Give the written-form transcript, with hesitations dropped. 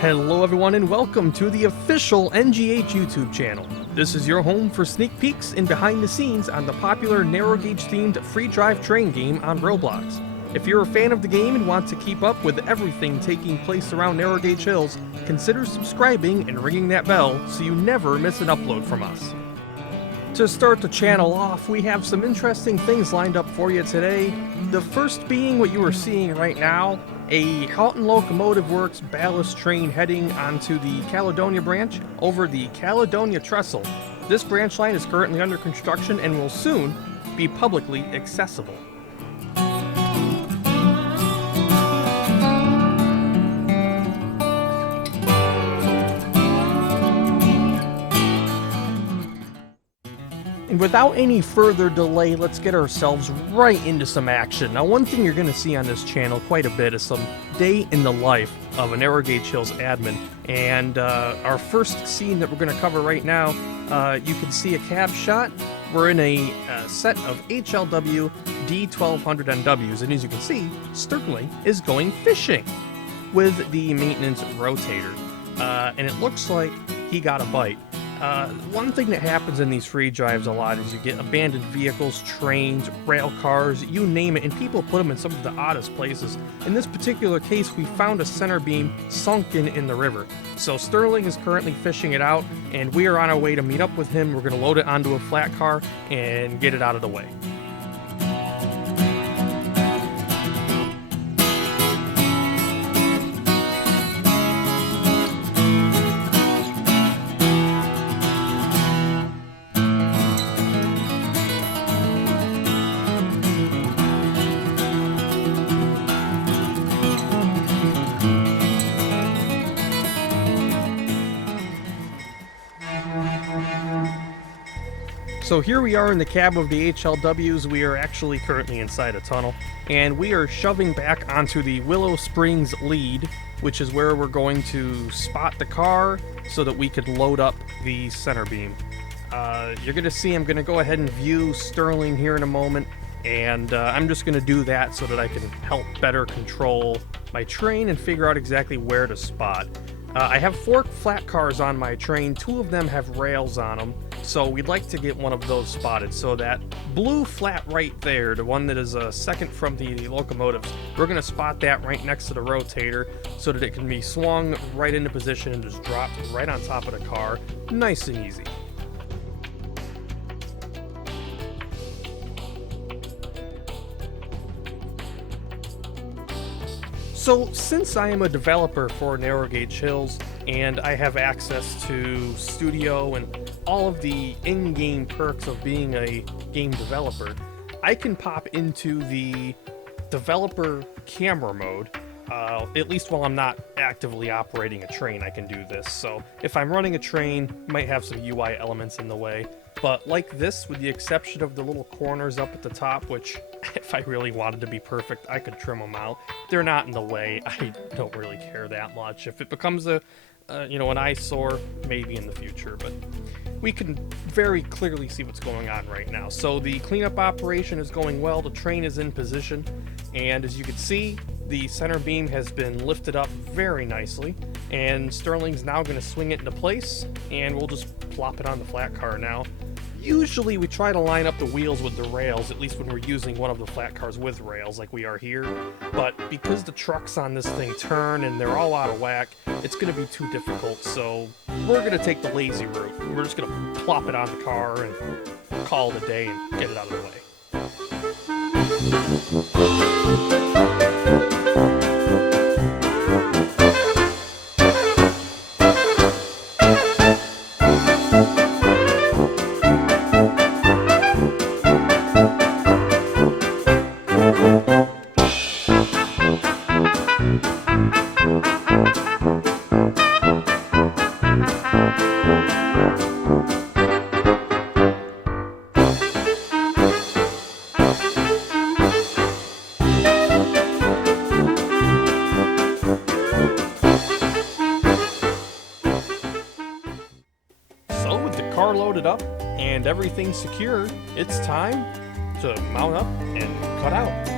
Hello everyone and welcome to the official NGH YouTube channel. This is your home for sneak peeks and behind the scenes on the popular narrow gauge themed free drive train game on Roblox. If you're a fan of the game and want to keep up with everything taking place around Narrow Gauge Hills, consider subscribing and ringing that bell so you never miss an upload from us. To start the channel off, we have some interesting things lined up for you today. The first being what you are seeing right now, a Houghton Locomotive Works ballast train heading onto the Caledonia branch over the Caledonia Trestle. This branch line is currently under construction and will soon be publicly accessible. And without any further delay, let's get ourselves right into some action. Now, one thing you're going to see on this channel quite a bit is some day in the life of a Narrow Gauge Hills admin. And our first scene that we're going to cover right now, you can see a cab shot. We're in a set of HLW D1200 NWs, and as you can see, Sterling is going fishing with the maintenance rotator. And it looks like he got a bite. One thing that happens in these free drives a lot is you get abandoned vehicles, trains, rail cars, you name it, and people put them in some of the oddest places. In this particular case, we found a center beam sunken in the river. So Sterling is currently fishing it out, and we are on our way to meet up with him. We're going to load it onto a flat car and get it out of the way. So here we are in the cab of the HLWs. We are actually currently inside a tunnel, and we are shoving back onto the Willow Springs lead, which is where we're going to spot the car so that we could load up the center beam. You're going to see I'm going to go ahead and view Sterling here in a moment, and I'm just going to do that so that I can help better control my train and figure out exactly where to spot. I have 4 flat cars on my train. 2 of them have rails on them. So we'd like to get one of those spotted. So that blue flat right there, the one that is second from the locomotives, we're going to spot that right next to the rotator so that it can be swung right into position and just dropped right on top of the car. Nice and easy. So since I am a developer for Narrow Gauge Hills and I have access to Studio and all of the in-game perks of being a game developer, I can pop into the developer camera mode. At least while I'm not actively operating a train, I can do this. So if I'm running a train, might have some UI elements in the way. But like this, with the exception of the little corners up at the top, which if I really wanted to be perfect, I could trim them out. They're not in the way. I don't really care that much. If it becomes an eyesore, maybe in the future, but we can very clearly see what's going on right now. So the cleanup operation is going well. The train is in position, and as you can see, the center beam has been lifted up very nicely, and Sterling's now going to swing it into place, and we'll just plop it on the flat car now. Usually we try to line up the wheels with the rails, at least when we're using one of the flat cars with rails like we are here, but because the trucks on this thing turn and they're all out of whack, it's going to be too difficult, so we're going to take the lazy route. We're just going to plop it on the car and call it a day and get it out of the way. Car loaded up and everything secure, it's time to mount up and cut out.